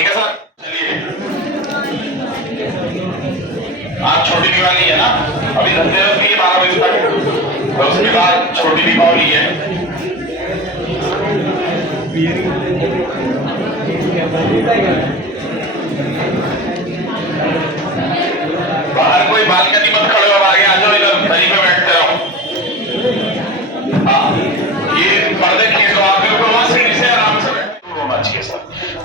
ठीक है सर, चलिए। आज छोटी दिवाली है ना, अभी धनतेरस भी है 12 बजे तक, और उसके बाद छोटी दीपावली है। बाहर कोई बालकनी मत खड़े हो, आगे आ जाओ, इधर दरी पे बैठते रहो। हाँ, ये पर्दे खींच दो, आप बिल्कुल वहां सीढ़ी से आराम से होना चाहिए सर।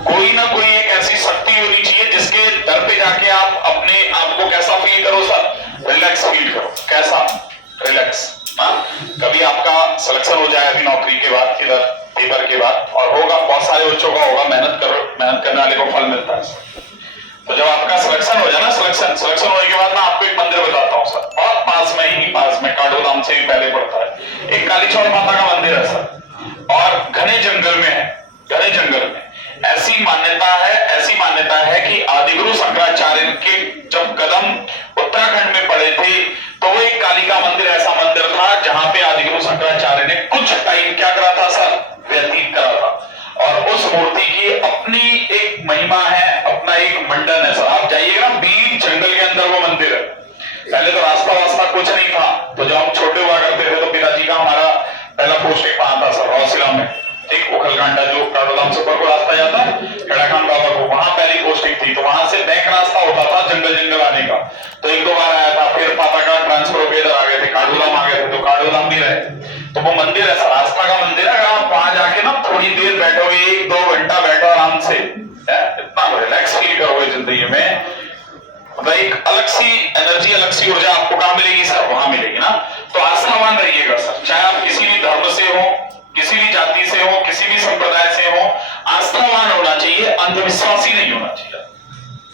कोई ना कोई एक ऐसी शक्ति होनी चाहिए जिसके दर पे जाके आप अपने आप को कैसा फील करो सर, रिलैक्स फील करो। कैसा रिलैक्स? कभी आपका सिलेक्शन हो जाए अभी नौकरी के बाद, इधर पेपर के बाद, और होगा, बहुत सारे बच्चों का होगा, मेहनत करो, मेहनत करने वाले को फल मिलता है। तो जब आपका सिलेक्शन हो जाए ना, सिलेक्शन होने के बाद मैं आपको एक मंदिर बताता हूँ सर, बहुत पास में ही, पास में काठगोदाम से भी पहले पड़ता है। एक कालीचौर माता का मंदिर है सर, और घने जंगल में है, घने जंगल में। ऐसी मान्यता है कि आदिगुरु शंकराचार्य के जब कदम उत्तराखंड में पड़े थे, तो वो एक कालिका मंदिर ऐसा मंदिर था जहां पे आदिगुरु शंकराचार्य ने कुछ टाइम क्या करा था सर, व्यतीत करा था। और उस मूर्ति की अपनी एक महिमा है, अपना एक मंडन है सर। आप जाइएगा ना, बीच जंगल के अंदर वो मंदिर है। पहले तो रास्ता वास्ता कुछ नहीं था, तो जब हम छोटे हुआ करते थे तो पिताजी का हमारा पहला पोस्टिंग वहां था सर, रौसिला में, एक उखलकांडा जो काठगोदाम से ऊपर को रास्ता जाता है खेड़ाखान बाबा को, वहां पहली पोस्टिंग थी। तो वहां से बैक रास्ता होता था जंगल आने का, तो एक दो बार आया था, फिर पाता का ट्रांसफर होकर इधर आ गए थे, काठगोदाम आ गए थे, तो काठगोदाम भी रहे। तो वो मंदिर है सर, आस्था का मंदिर है। अगर आप वहां जाके ना थोड़ी देर बैठोगे, 1-2 घंटा बैठो आराम से, इतना रिलैक्स फील करोगे जिंदगी में, मतलब एक अलग सी एनर्जी, अलग सी ऊर्जा आपको कहां मिलेगी सर, वहां मिलेगी ना। तो आस्थावान रहिएगा सर, चाहे आप किसी भी धर्म से हो, किसी भी जाति से हो, किसी भी संप्रदाय से हो, आस्थावान होना चाहिए, अंधविश्वासी नहीं होना चाहिए।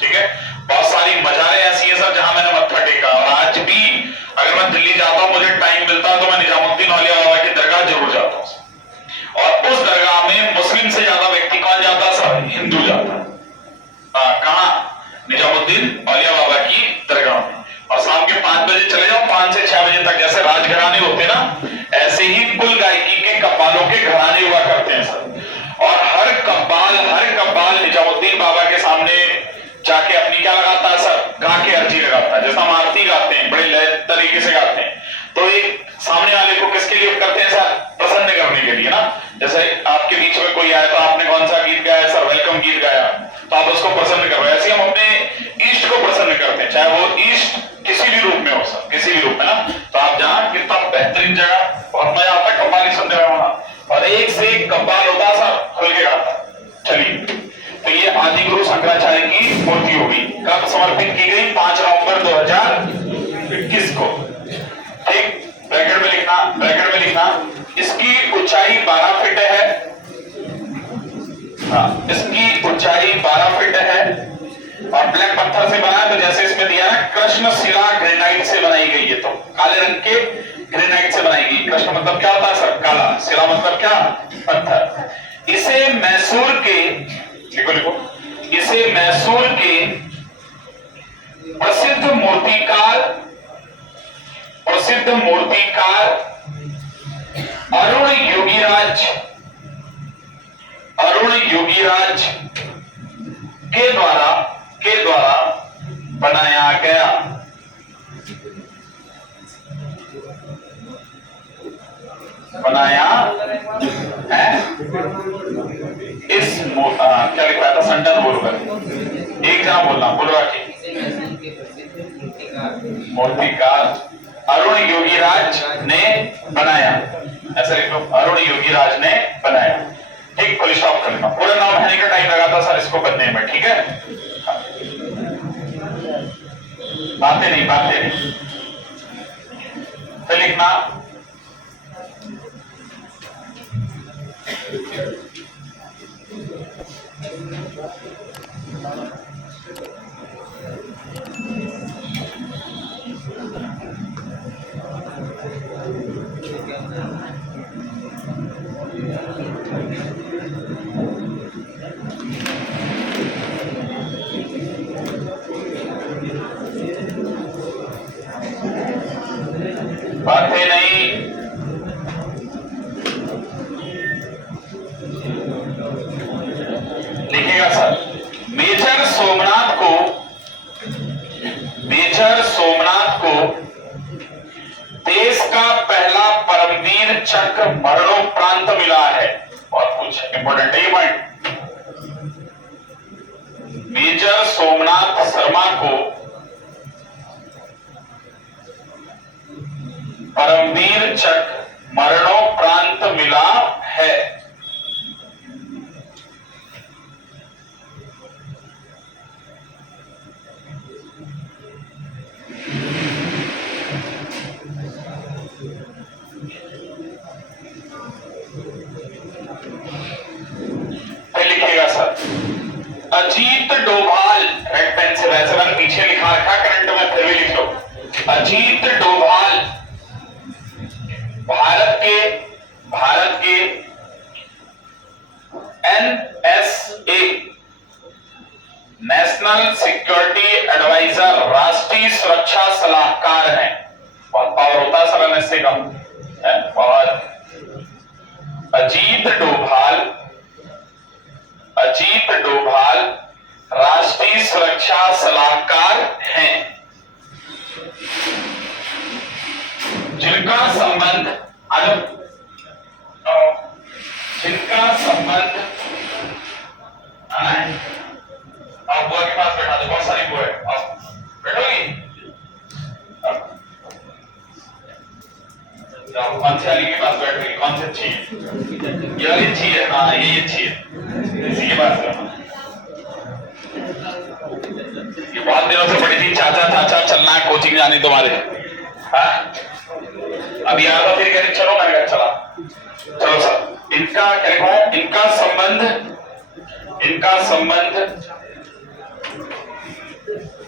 ठीक है, बहुत सारी मजारें ऐसी है सर जहां मैंने मत्था टेका, और आज भी अगर मैं दिल्ली जाता हूं, मुझे टाइम मिलता है, तो मैं निजामुद्दीन औलिया बाबा की दरगाह जरूर जाता हूं। और उस दरगाह में मुस्लिम से ज्यादा व्यक्ति कौन जाता है सर, हिंदू जाता है। कहां? निजामुद्दीन औलिया बाबा की दरगाह में। और शाम के 5 बजे चले जाओ, 5 से 6 बजे तक, जैसे राजघराने होते ना, ऐसे ही कुल गायकी के कव्वालों के घराने हुआ करते हैं सर। और हर कव्वाल निजामुद्दीन बाबा के सामने जाके अपनी क्या लगाता है सर, गा के अर्जी लगाता है। जैसा हम आरती गाते हैं, बड़े लय तरीके से गाते हैं, तो एक सामने वाले को किसके लिए करते हैं सर, प्रसन्न करने के लिए ना। जैसे आपके बीच में कोई आया, तो आपने कौन सा गीत गाया सर, वेलकम गीत गाया, तो आप उसको प्रसन्न कर रहे हो। ऐसे हम अपने इष्ट को प्रसन्न करते हैं, चाहे वो इष्ट किसी भी रूप में हो सर, किसी भी रूप में ना। तो आप जहाँ, कितना बेहतरीन जगह, बहुत मजा आता है कव्वाली सुनने में वहां, और एक से एक कव्वाल होता है सर, खुल के गाता। चलिए, तो ये आदिगुरु शंकराचार्य की मूर्ति होगी, कब समर्पित की गई, 5 नवंबर 2021 को। ठीक, ब्रैकेट में लिखना, इसकी ऊंचाई 12 फीट है। हाँ, इसकी ऊंचाई 12 फीट है, और ब्लैक पत्थर से बना है। तो जैसे इसमें दिया ना, कृष्ण शिला ग्रेनाइट से बनाई गई है, तो काले रंग के ग्रेनाइट से बनाई गई। कृष्ण मतलब क्या होता है सर, काला, शिला मतलब क्या, पत्थर। इसे मैसूर के, लिखो, इसे मैसूर के प्रसिद्ध मूर्तिकार अरुण योगीराज के द्वारा बनाया गया। है इस क्या लिखा था, सेंटेंस बोलकर एक जहां बोलो राखी, मूर्तिकार अरुण योगीराज ने बनाया, ऐसा लिखो, अरुण योगीराज ने बनाया। ठीक, फुल स्टॉप कर लेना, पूरा नाम है का टाइम लगा था सर इसको बनने में। ठीक है, बातें नहीं, तो लिखना, बातें नहीं, लिखेगा सर, मेजर सोमनाथ को देश का पहला परमवीर चक्र मरणोपरांत मिला है। और कुछ इंपॉर्टेंट है ये पॉइंट। मेजर सोमनाथ शर्मा को परमवीर चक्र मरणोपरांत मिला है। लिखिएगा sir, Ajit Doval, red pen से, वैसे मैंने पीछे लिखा रखा करंट में, फिर भी लिख लो। अजीत डोभाल भारत के NSA नेशनल सिक्योरिटी एडवाइजर, राष्ट्रीय सुरक्षा सलाहकार हैं। बहुत पावर होता है सर NSA का, बहुत। अजीत डोभाल राष्ट्रीय सुरक्षा सलाहकार हैं, जिनका संबंध बुआ के पास बैठा दो, बहुत सारी बुआ है, बैठोगी? कौन सी वाली के पास बैठोगी? कौन सी अच्छी है? ये वाली अच्छी है, हाँ ये अच्छी है, इसी के पास। ये बहुत दिनों से पड़ी थी, चाचा चलना है कोचिंग जानी तुम्हारे। हाँ अभी यार था, फिर कह रही चलो, मैंने कहा चला। चलो सर, इनका क्या लिखा है? इनका संबंध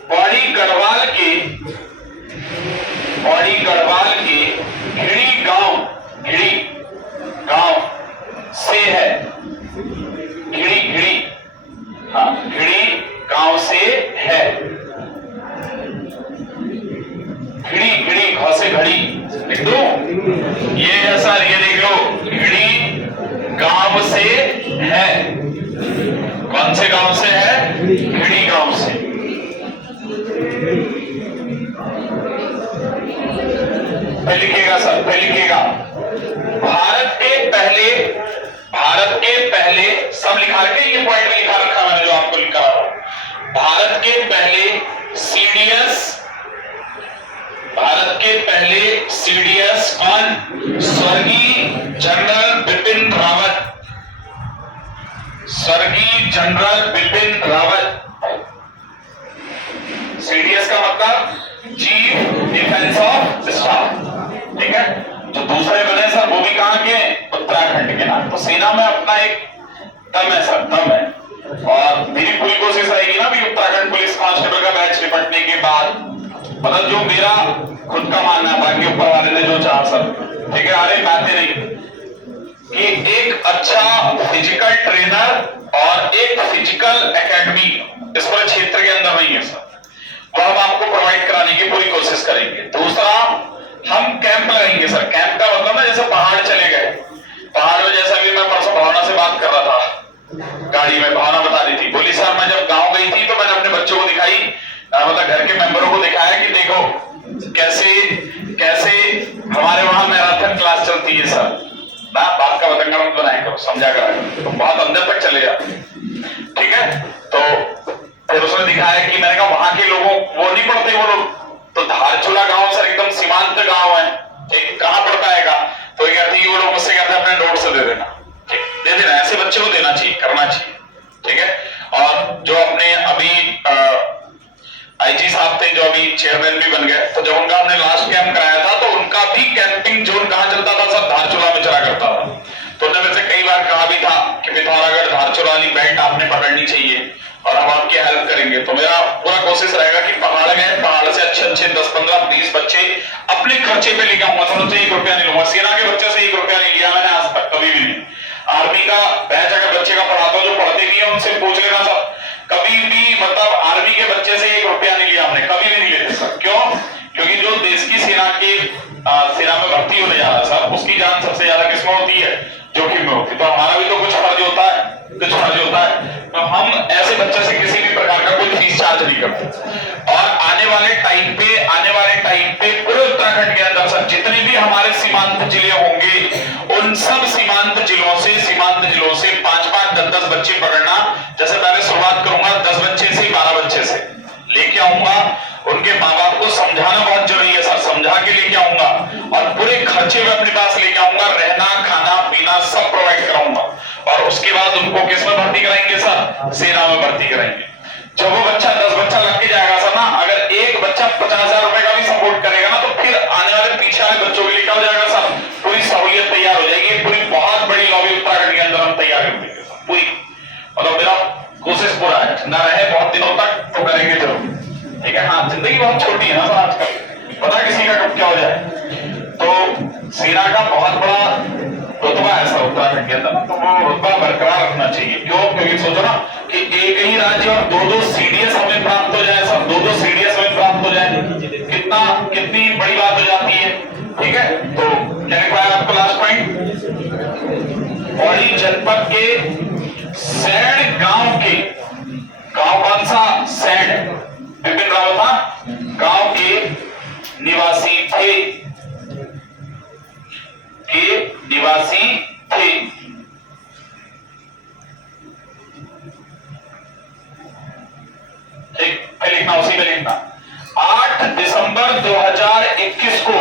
बड़ी गढ़वाल के घिड़ी गांव से है। घिड़ी गांव से है। घिड़ी घ से घड़ी लिख दो, ये है सर, ये देख लो, घिड़ी गांव से है। कौन से गांव से है? घिड़ी गांव से। लिखिएगा सर, लिखिएगा, भारत के पहले सब लिखा रखे, ये पॉइंट में लिखा रखा मैंने जो आपको लिखा रहा हूं। भारत के पहले सीडीएस कौन? स्वर्गीय जनरल बिपिन रावत। सीडीएस का मतलब चीफ डिफेंस ऑफ स्टाफ, ठीक है। जो दूसरे बने सर वो भी कहां के? उत्तराखंड के नाम। तो सेना में अपना एक दम है सर, दम है। और मेरी पूरी कोशिश रहेगी ना भी उत्तराखंड पुलिस कांस्टेबल का बैच निपटने के बाद, मतलब जो मेरा खुद का मानना है, बाकी ऊपर वाले ने जो चाहा सर, ठीक है। अरे बातें नहीं कि एक अच्छा फिजिकल ट्रेनर और एक फिजिकल एकेडमी इस पूरे क्षेत्र के अंदर नहीं है सर, वो हम आपको प्रोवाइड कराने की पूरी कोशिश करेंगे। दूसरा, हम कैंप लगाएंगे सर। कैंप का मतलब ना, जैसे पहाड़ चले गए, पहाड़ में, जैसा कि मैं परसों भावना से बात कर रहा था गाड़ी में, भावना बता रही थी, बोली सर मैं जब गांव गई थी तो मैंने अपने बच्चों को दिखाई, मतलब घर के मेंबरों को दिखाया कि देखो कैसे हमारे वहां मैराथन क्लास चलती है सर। ना बात का वतंगा मत बनाया करो, समझा करो, तो बहुत अंदर तक चले जाते, ठीक है। तो फिर उसने दिखाया कि मैंने कहा वहां के लोगों वो नहीं पढ़ते वो लोग, तो धारचूला गांव सर एकदम सीमांत गांव है, ठीक, कहां पड़ता है? तो ये कहती है, वो लोग मुझसे कहते हैं अपने नोट से दे देना, ठीक, दे देना, ऐसे बच्चे को देना चाहिए, करना चाहिए, ठीक है। और जो अपने अभी आईजी साहब थे, जो अभी चेयरमैन भी बन गए, तो जब उनका हमने लास्ट कैंप कराया था तो उनका भी कैंपिंग जोन कहां चलता था सर? धारचूला में चला करता था। तो उन्होंने मेरे से कई बार कहा भी था कि पिथौरागढ़ धारचूला वाली बेल्ट आपने पकड़नी चाहिए और हम आपकी हेल्प करेंगे। तो मेरा पूरा कोशिश रहेगा कि पहाड़ गए, पहाड़ से अच्छे 10, 15, 20 बच्चे अपने खर्चे पे लेके आऊंगा, तो उनसे 1 रुपया नहीं लूंगा। सेना के बच्चे से 1 रुपया नहीं लिया मैंने आज तक, कभी भी नहीं। आर्मी का बैच अगर बच्चे का पढ़ाता हूं, जो पढ़ते नहीं है उनसे पूछ लेना सर, कभी भी मतलब आर्मी के बच्चे से 1 रुपया नहीं लिया हमने, कभी भी नहीं लेते सर। क्यों? क्योंकि जो देश की सेना में भर्ती होने जा रहा है सर, उसकी जान सबसे ज्यादा किसमें होती है? जोखिम में होती है। तो हमारा भी तो कुछ फर्ज होता है, तो हम ऐसे बच्चे से किसी भी प्रकार का कोई फीस चार्ज नहीं करते। और आने आने वाले टाइम पे पूरे उत्तराखंड के अंदर सर जितने भी हमारे सीमांत जिले होंगे उन सब सीमांत जिलों से 5-5, 10-10 बच्चे पकड़ना। जैसे पहले शुरुआत करूंगा 10 बच्चे से, 12 बच्चे से लेके आऊंगा। उनके माँ बाप को समझाना बहुत जरूरी है सर, समझा के लेके आऊंगा और पूरे खर्चे में अपने पास लेके आऊंगा, रहना खाना पीना सब प्रोवाइड कराऊंगा। और उसके बाद उनको किस में भर्ती कराएंगे सर? सेना में भर्ती कराएंगे। जब वो बच्चा 10 बच्चा लग के जाएगा सर ना, अगर एक बच्चा 50,000 रुपए का भी सपोर्ट करेगा ना, तो फिर आने वाले पीछे वाले बच्चों के लिए क्या हो जाएगा सर? पूरी सहूलियत तैयार हो जाएगी। पूरी बहुत बड़ी लॉबी उत्तराखंड के अंदर हम तैयार कर देंगे सर पूरी। मतलब मेरा कोशिश पूरा है, ना रहे बहुत दिनों तक तो करेंगे जरूर, ठीक है। हाँ, जिंदगी बहुत छोटी है ना सर आजकल, पता किसी का कब क्या हो जाए। तो सेना का बहुत बड़ा रुतबा है सर उत्तराखंड के अंदर, तो वो रुतबा बरकरार रखना चाहिए। क्यों? क्योंकि सोचो ना कि एक ही राज्य और 2-2 सीडीएस हमें प्राप्त हो जाए सर, 2-2 सीडीएस हमें प्राप्त हो जाए, कितनी बड़ी बात हो जाती है, ठीक है। तो क्या लिखा है आपको लास्ट पॉइंट? पौड़ी जनपद के सैंड गांव के, गांव कौन सा? सैंड, विपिन रावत गांव के निवासी थे, ठीक है। लिखना उसी में लिखना। 8 दिसंबर 2021 को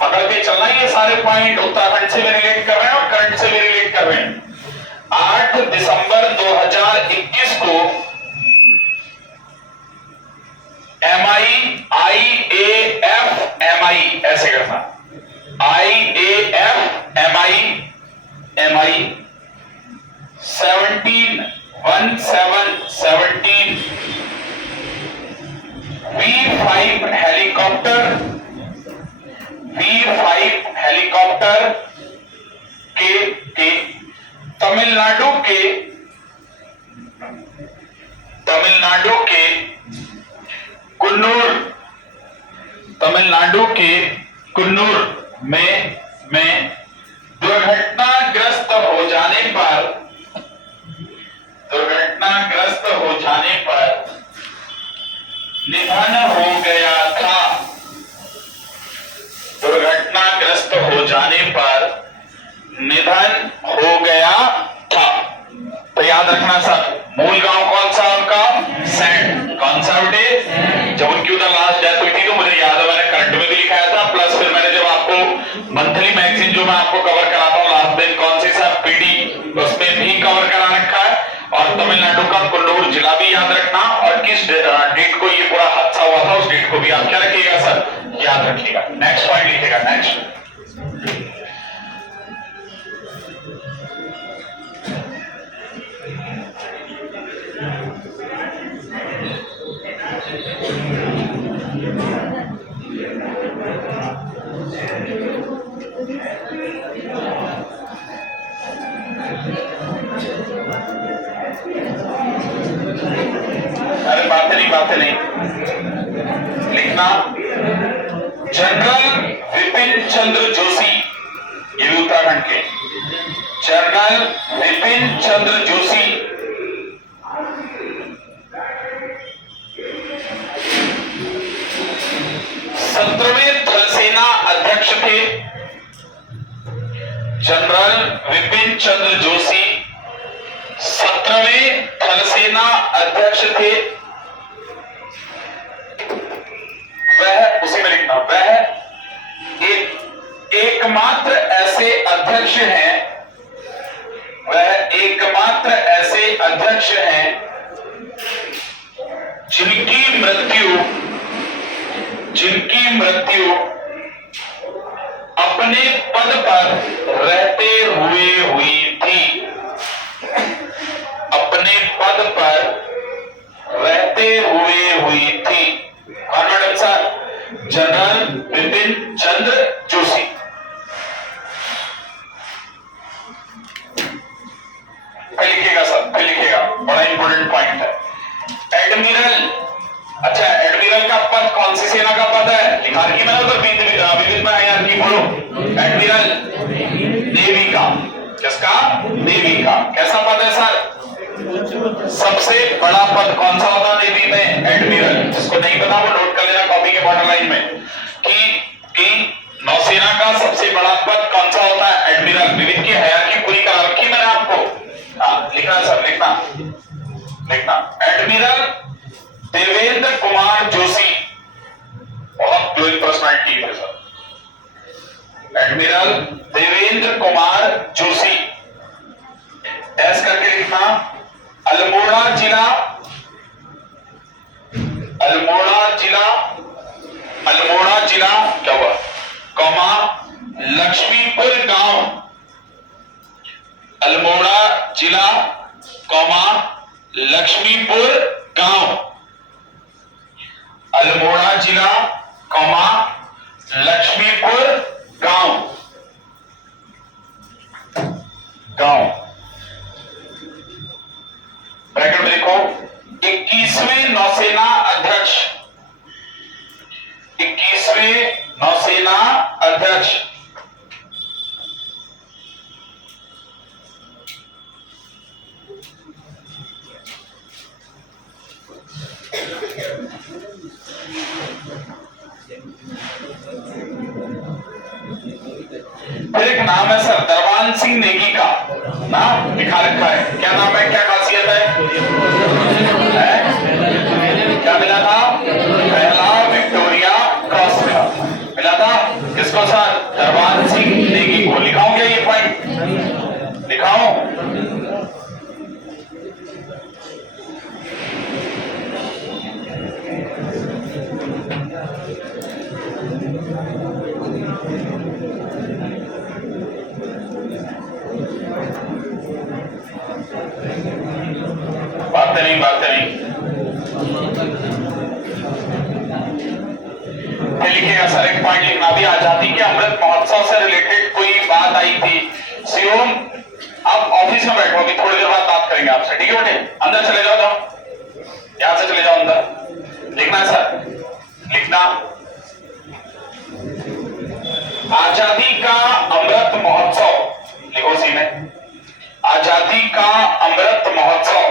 पकड़ के चलना, ये सारे पॉइंट उत्तराखंड से भी रिलेट कर रहे हैं और करंट से भी रिलेट कर रहे हैं। 8 दिसंबर 2021 को MI ऐसे करना, IAF MI 17 V5 हेलीकॉप्टर के तमिलनाडु के कुन्नूर में दुर्घटनाग्रस्त हो जाने पर निधन हो गया था। दुर्घटनाग्रस्त हो जाने पर निधन हो गया था। तो याद रखना सर, मूल गांव कौन सा उनका? सैंड। कौन सा बेटे? जब उनकी उधर लास्ट डेथ हुई थी तो मुझे याद है मैंने करंट में भी लिखाया था, प्लस फिर मैंने जब आपको मंथली मैगजीन जो मैं आपको कवर कराता हूँ लास्ट दिन कौन सी सर? PD, उसमें भी कवर करा रखा है। और तमिलनाडु का कुन्नूर जिला भी याद रखना, और किस डेट को ये पूरा हादसा हुआ था उस डेट को भी आप क्या रखिएगा सर? याद रखिएगा। नेक्स्ट पॉइंट लिखिएगा। नेक्स्ट, अरे बातें नहीं लिखना। जनरल विपिन चंद्र जोशी, ये भी उत्तराखंड के, जनरल विपिन चंद्र जोशी 17वें थल सेना अध्यक्ष थे। जनरल विपिन चंद्र जोशी 17वें थल सेना अध्यक्ष थे। वह, उसी में लिखना, वह एकमात्र ऐसे अध्यक्ष हैं, वह एकमात्र ऐसे अध्यक्ष हैं जिनकी मृत्यु अपने पद पर रहते हुए हुई थी। अपने पद पर रहते हुए हुई थी। कौन madam sir? General Vipin Chandra Joshi. फिर लिखिएगा सर, फिर लिखिएगा, बड़ा इंपॉर्टेंट पॉइंट है। एडमिरल, अच्छा एडमिरल का पद कौन सी सेना का पद है? लिखा रखी मैंने उधर विविध में आया की, बोलो। एडमिरल नेवी का, किसका? नेवी का। कैसा पद है सर? सबसे बड़ा पद कौन सा होता है नेवी में? एडमिरल। जिसको नहीं पता वो नोट कर लेना कॉपी के बॉर्डर लाइन में कि नौसेना का सबसे बड़ा पद कौन सा होता है? एडमिरल। विविध की हयाती पूरी करा रखी मैंने आपको। हाँ लिखना सर, लिखना एडमिरल देवेंद्र कुमार जोशी, बहुत ग्लोइंग पर्सनालिटी है सर। एडमिरल देवेंद्र कुमार जोशी, ऐस करके लिखना। अल्मोड़ा जिला क्या हुआ, कौमा लक्ष्मीपुर गांव। अल्मोड़ा जिला कौमा लक्ष्मीपुर गांव। अल्मोड़ा जिला कौमा लक्ष्मीपुर गांव। ब्रैकेट में लिखो 21वें नौसेना अध्यक्ष। 21वें नौसेना अध्यक्ष। फिर एक नाम है सर, दरबान सिंह नेगी का नाम लिखा रखा है। क्या नाम है, क्या खासियत है? क्या मिला था? पहला विक्टोरिया क्रॉस मिला था। किसको सर? दरबान सिंह नेगी को। लिखाऊं क्या ये पॉइंट? लिखाऊं? बात नहीं लिखिएगा सर। एक पॉइंट लिखना भी, आजादी के अमृत महोत्सव से रिलेटेड कोई बात आई थी। शिवम आप ऑफिस में बैठो, अभी थोड़ी देर बाद बात करेंगे आपसे, ठीक है बेटे? अंदर चले जाओ, यहां से चले जाओ अंदर। लिखना है सर, लिखना आजादी का अमृत महोत्सव। लिखो सी में, आजादी का अमृत महोत्सव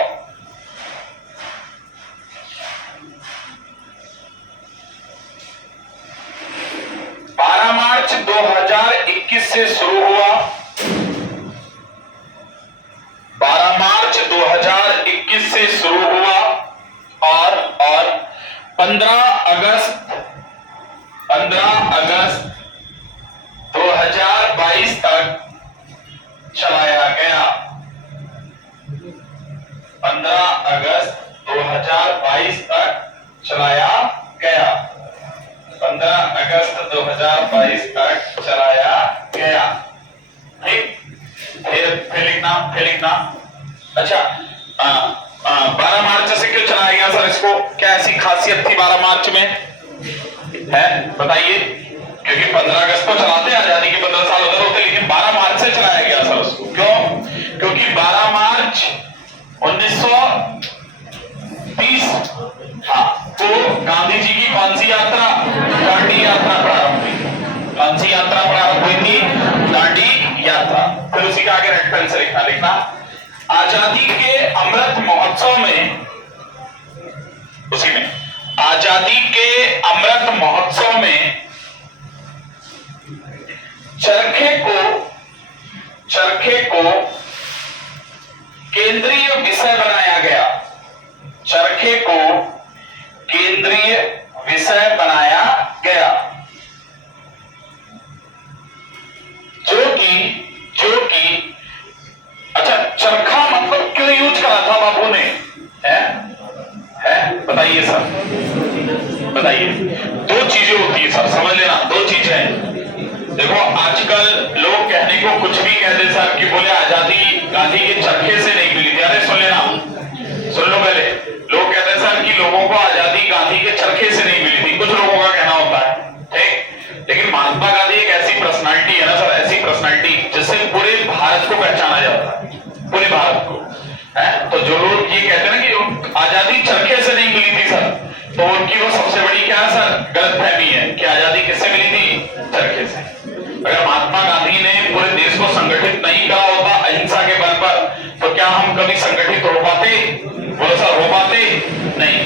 12 मार्च 2021 से शुरू हुआ। 12 मार्च 2021 से शुरू हुआ और 15 अगस्त 2022 तक चलाया गया। 15 अगस्त 2022 तक चलाया गया। 15 अगस्त 2022 तक चलाया गया। ठीक, फिर लिखना। अच्छा 12 मार्च से क्यों चलाया गया सर इसको? क्या ऐसी खासियत थी 12 मार्च में है, बताइए? क्योंकि 15 अगस्त को चलाते हैं, आजादी के 15 साल उधर होते, लेकिन 12 मार्च से चलाया गया सर उसको। क्यों? क्योंकि 12 मार्च 1930 तो गांधी जी की कौन सी यात्रा? दांडी यात्रा प्रारंभ हुई। कौन सी यात्रा प्रारंभ हुई थी? दांडी यात्रा। फिर उसी का आगे रेड पेन से लिखना आजादी के अमृत महोत्सव में, उसी में आजादी के अमृत महोत्सव में चरखे को केंद्रीय विषय बनाया गया। चरखे को केंद्रीय विषय बनाया गया, जो कि अच्छा चरखा मतलब क्यों यूज करा था बापू ने? है बताइए सर, बताइए। दो चीजें होती है सर, समझ लेना, दो चीजें हैं। देखो आजकल लोग कहने को कुछ भी कहते सर कि बोले आजादी गांधी के चरखे से नहीं मिली थी। अरे सुन लेना, सुन लो पहले। लोग कहते हैं सर कि लोगों को आजादी गांधी के चरखे से नहीं मिली थी, कुछ लोगों का कहना होता है, ठीक। लेकिन महात्मा गांधी एक ऐसी पर्सनालिटी है ना सर, ऐसी पर्सनालिटी जिससे पूरे भारत को पहचाना जाता है, पूरे भारत को है। तो जो लोग ये कहते हैं ना कि आजादी चरखे से नहीं मिली थी सर, तो उनकी वो सबसे बड़ी क्या है सर? गलतफहमी है कि आजादी किससे मिली थी? चरखे से। अगर महात्मा गांधी ने पूरे देश को संगठित नहीं करा होता अहिंसा के बल पर, तो क्या हम कभी संगठित हो पाते? नहीं।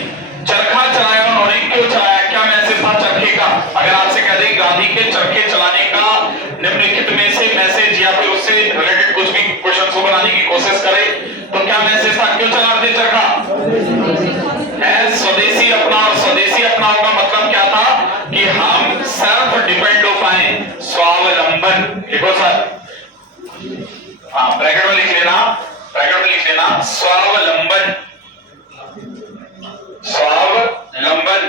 चरखा चलाया उन्होंने, क्यों चलाया, क्या मैसेज था चरखे का? अगर आपसे कह दें गांधी के चरखे चलाने का निम्नलिखित में से मैसेज या फिर उससे रिलेटेड कुछ भी क्वेश्चन को बनाने की कोशिश करे तो क्या मैसेज था, क्यों चला रहे थे चरखा? स्वदेशी अपनाओ। स्वदेशी अपनाओ का मतलब क्या था कि हम सेल्फ डिपेंड हो पाए, स्वावलंबन। लिखो सर, हाँ ब्रैकेट में लिख लेना, ब्रैकेट में लिख लेना, स्वावलंबन। स्वावलंबन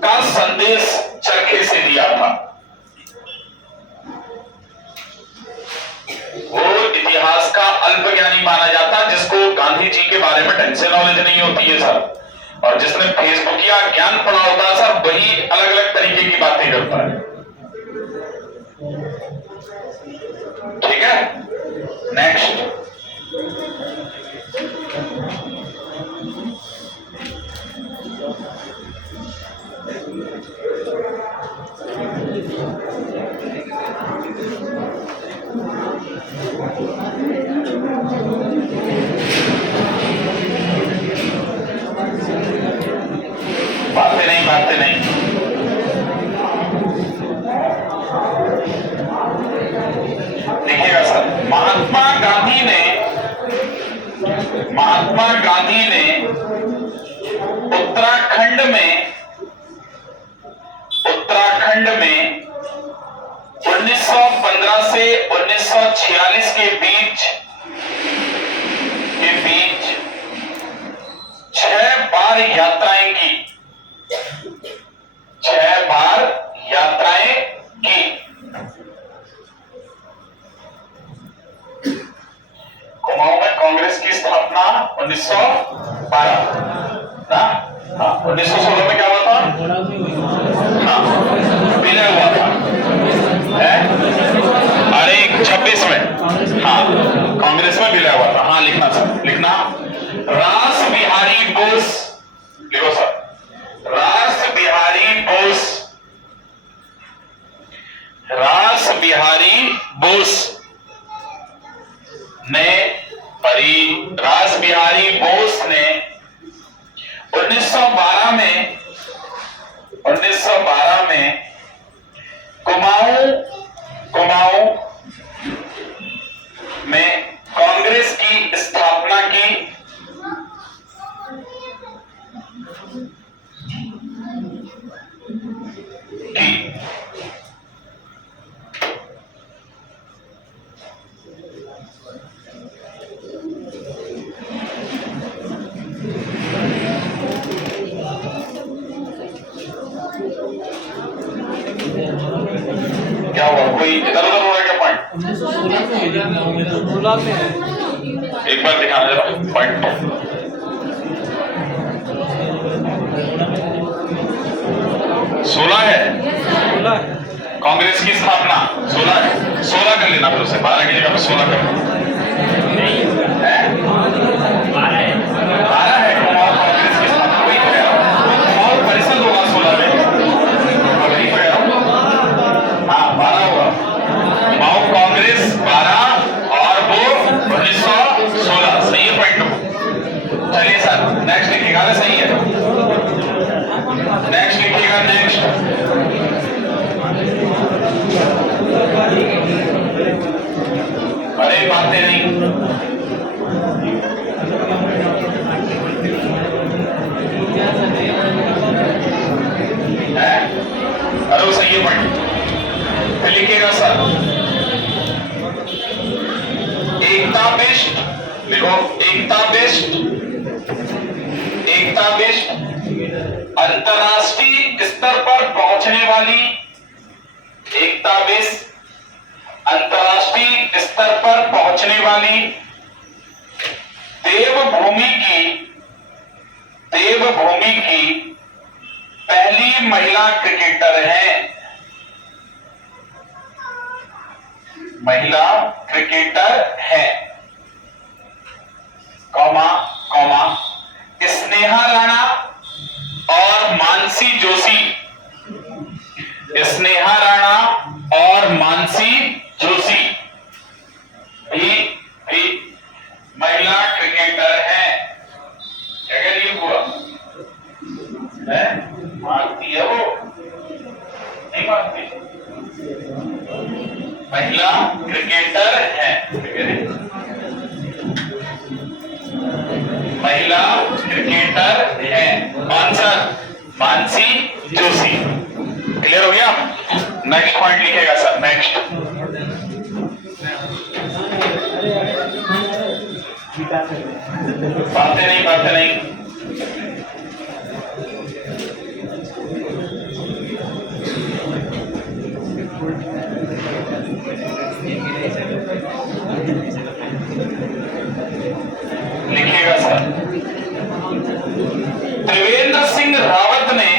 का संदेश चरखे से दिया था। वो इतिहास का अल्पज्ञानी माना जाता जिसको गांधी जी के बारे में ढंग से नॉलेज नहीं होती है सर, और जिसने फेसबुक या ज्ञान पढ़ा होता है सर वही अलग अलग तरीके की बातें करता है। ठीक है, नेक्स्ट। बातें नहीं। देखिएगा सर, महात्मा गांधी ने उत्तराखंड में 1915 से 1946 के बीच 6 बार यात्राएं की। 6 बार यात्राएं की। कुमाऊं में कांग्रेस की स्थापना 1912 ना, हाँ 1916 में क्या हुआ था? हाँ विलय हुआ था, है? अरे 26 में, हाँ कांग्रेस में विलय हुआ था। हाँ लिखना सर, लिखना, रास बिहारी बोस। लिखो सर, रास बिहारी बोस ने 1912 में कुमाऊं में कांग्रेस की स्थापना की। क्या हुआ, कोई इधर उधर हो रहा है क्या पॉइंट? 1916 में एक बार दिखाना जरा पॉइंट। 16 है कांग्रेस की स्थापना, 16 है। 16 कर लेना, फिर उसे 12 की जगह पे 16 कर लेना। 12 है कुमाऊं कांग्रेस की स्थापना, वही तो है। कुमाऊं परिषद होगा 16 में, वही तो है। हाँ 12 होगा, कुमाऊं कांग्रेस 12 और वो 1916। सही है पॉइंट। चलिए सर नेक्स्ट लिखिएगा, सही है, नेक्स्ट लिखिएगा, नेक्स्ट। अरे बातें नहीं, अरे वो सही है पॉइंट। फिर लिखिएगा सर, एकता बिष्ट। लिखो एकता बिष्ट अंतरराष्ट्रीय स्तर पर पहुंचने वाली, एकता बिष्ट अंतरराष्ट्रीय स्तर पर पहुंचने वाली देवभूमि की पहली महिला क्रिकेटर है। महिला क्रिकेटर है, कॉमा स्नेहा राणा और मानसी जोशी। स्नेहा राणा और मानसी जोशी भी महिला क्रिकेटर हैं। क्या कह रही है पूरा? है, मारती है वो, नहीं मारती। महिला क्रिकेटर है, महिला क्रिकेटर है। आंसर मानसी जोशी। क्लियर हो गया? नेक्स्ट पॉइंट लिखेगा सर। नेक्स्ट बातें नहीं, बातें नहीं। लिखिएगा सर। त्रिवेंद्र सिंह रावत ने,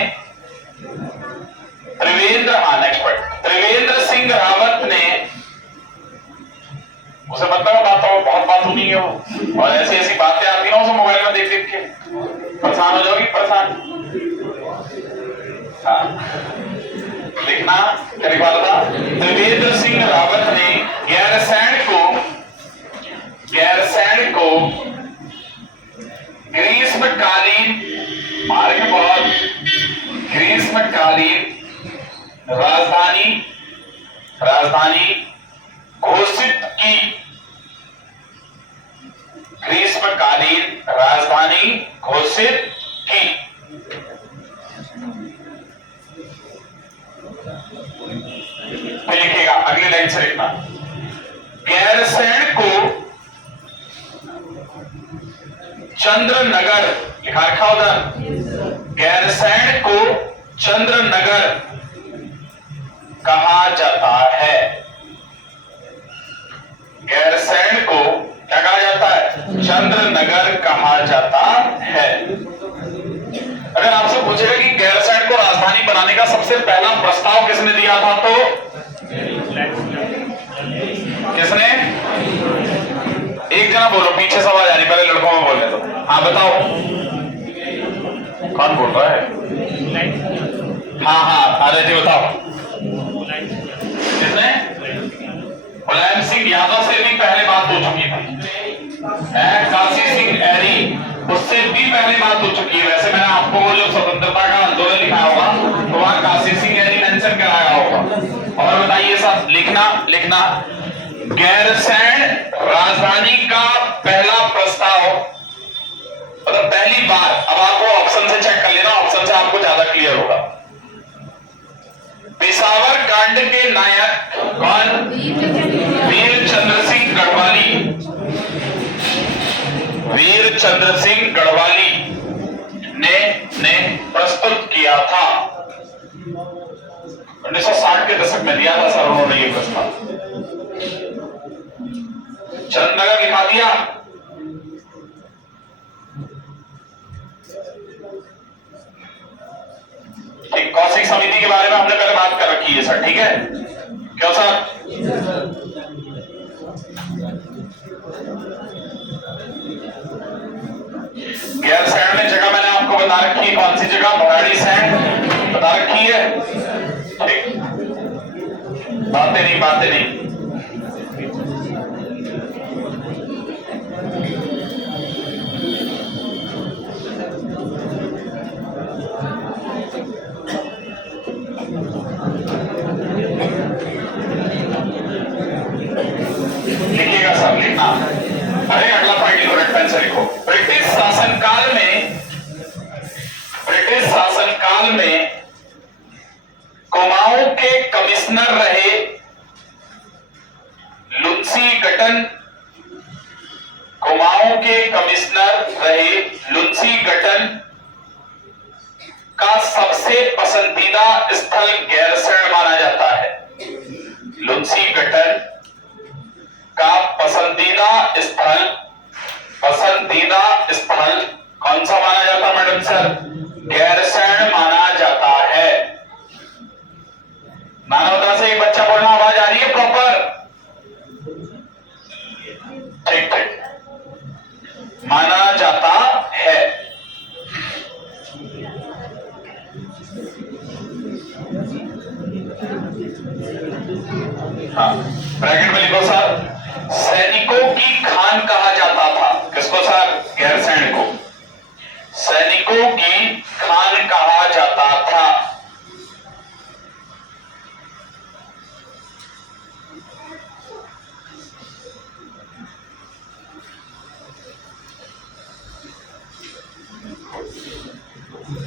हाँ नेक्स्ट पॉइंट, त्रिवेंद्र सिंह रावत ने, उसे मतलब बात हो, बहुत बात होनी है वो, और ऐसी ऐसी बातें आती ना उसे मोबाइल में देख देख के परेशान हो जाओगी, परेशान। हाँ लिखना था। त्रिवेंद्र सिंह रावत ने गैरसैंण को ग्रीष्मकालीन, मार्ग बहुत, ग्रीष्मकालीन राजधानी घोषित की, ग्रीष्मकालीन राजधानी घोषित की। लिखेगा अगली लाइन से लिखना। गैरसैंण को चंद्रनगर, लिखा रखा उधर, गैरसैंण को चंद्रनगर कहा जाता है। गैरसैंण को क्या कहा जाता है? चंद्रनगर कहा जाता है। अगर आपसे पूछेगा कि गैरसैंण को राजधानी बनाने का सबसे पहला प्रस्ताव किसने दिया था, तो किसने? एक जना बोलो, पीछे से आवाज आ रही, पहले लड़कों में बोलने दो। हाँ बताओ, कौन बोल रहा है? हाँ अरे जी बताओ, किसने? मुलायम सिंह यादव से भी पहले बात हो चुकी थी। काशी सिंह ऐरी, उससे भी पहले बात हो चुकी है। वैसे मैंने आपको वो जो स्वतंत्रता का आंदोलन लिखा होगा तो वहां काशी सिंह ऐरी मेंशन कराया होगा। और बताइए सब, लिखना गैरसैंण राजधानी का पहला प्रस्ताव, मतलब पहली बार। अब आपको ऑप्शन से चेक कर लेना, ऑप्शन से आपको ज्यादा क्लियर होगा। पेशावर कांड के नायक कौन? वीरचंद्र सिंह गढ़वाली। वीरचंद्र सिंह गढ़वाली ने प्रस्तुत किया था। 1960 के दशक में दिया था सर उन्होंने ये प्रस्ताव। चंद्रनगर लिखा दिया। ठीक, कौशिक समिति के बारे में हमने पहले बात कर रखी है सर, ठीक है? क्यों सर? गैरसैंण में जगह मैंने आपको बता रखी है, कौन सी जगह? भराड़ीसैंण बता रखी है। ठीक, बातें नहीं। लिखिएगा सब, लिखना। अरे अगला पॉइंट लिखो, रेड पेन से लिखो। ब्रिटिश शासनकाल में कुमाऊं के कमिश्नर रहे लुंसी गटन का सबसे पसंदीदा स्थल गैरसैंण माना जाता है। लुंसी गटन का पसंदीदा स्थल कौन सा माना जाता मैडम सर? गैरसैंण माना जाता है। मानवता से एक बच्चा बोलना, आवाज आ रही है प्रॉपर? ठीक, माना जाता है। हाँ, ब्रैकेट में लिखो सर। सैनिकों की खान कहा जाता था। किसको सर? गैरसैंण को सैनिकों की खान कहा अच्छा,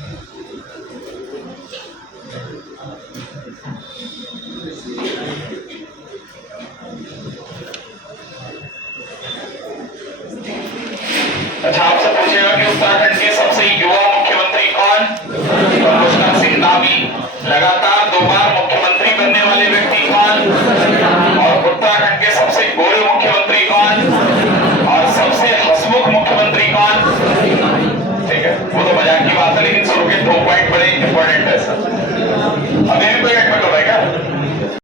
आपसे पूछेगा कि उत्तराखंड के सबसे युवा मुख्यमंत्री कौन? तो पुष्कर सिंह धामी। लगातार 2 बार मुख्यमंत्री बनने वाले व्यक्ति कौन? और उत्तराखंड के सबसे गोरे मुख्यमंत्री कौन? और सबसे हंसमुख मुख्यमंत्री कौन? ठीक है, वो तो मजाक की बात है, लेकिन शुरू के 2 पॉइंट बड़े इंपॉर्टेंट है सर।